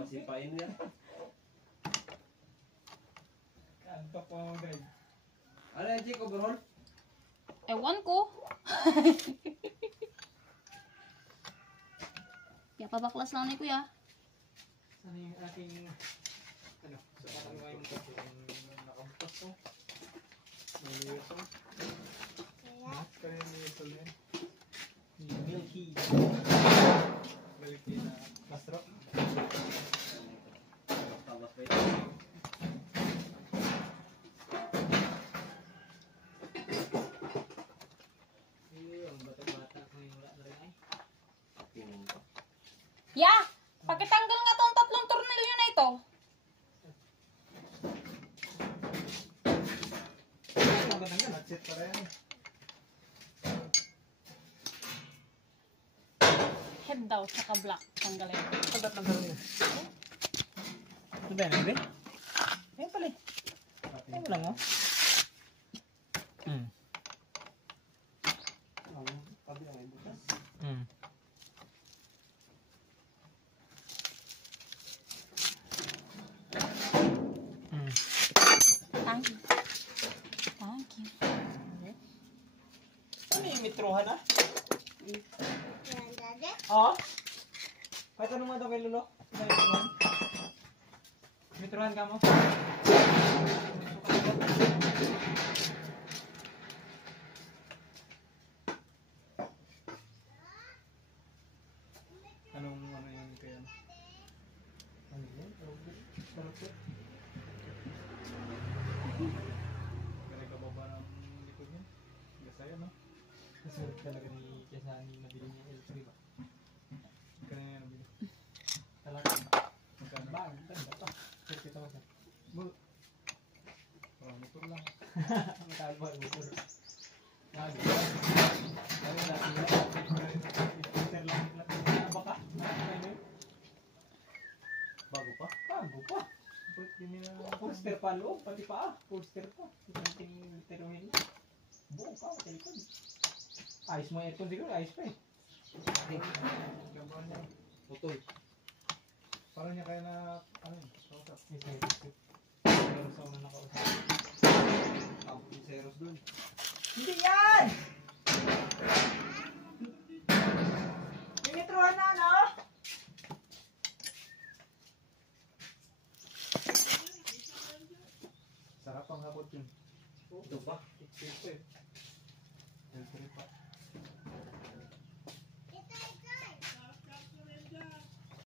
Pasipain yan. Kantok po mo, Greg. Ano yan, Chico, overhaul? Ewan ko. Kaya pabaklas lang ni Kuya. Ano yung aking... Ano? Sa katangay mo kasi yung nakabukas ko. May niyosol. Ha? Kaya yung niyosol yan. Yung milky. Milky na pastro. Tabas ba yun? Yung bata-bata ko yung wala na rin ay. Ya! Pakitanggal nga tong 3 tornilyo na ito. Ang batanggal, nag-set para yan. Head daw, saka black. Tanggalin. Pagkat ng sarili. Ito ba yan, Andre? Ayan pala eh. Ayan mo lang oh. Kabilang ay bukas. Thank you. Thank you. Ano yung metrohan ah? Oo? Kahit anong mga daw kay Lolo? Ano yung metrohan? Metrohan ka mo? Anong ano yung kaya? Ano yun? Parapet? Ganay ka baba ng likod niya? Gasaya no? Kasurot talaga ni Kiasani nabili niya L3 ba? Magkano niya nabili? Talaga? Magkano? Ba? Ang ganda pa. Sure kita ba? Oh, motor lang. Magkano ba ang motor? Lagi. Ano dati na? Scooter lang. Baka? Bago pa? Bago pa. Poster pa loob, pati pa. Poster pa. Iting teruhin. Buong pa, telikod. Ayos mo yung aircon siguro, ayos pa eh. Gambar niya. Putol. Parang niya kaya na, ano yun, kausap. Pero sa una nakausap. Tapos yung seros dun. Hindi yan! Yung metrohan na, ano? Sarap ang habot yun. Ito pa? Ito pa eh. Ito pa.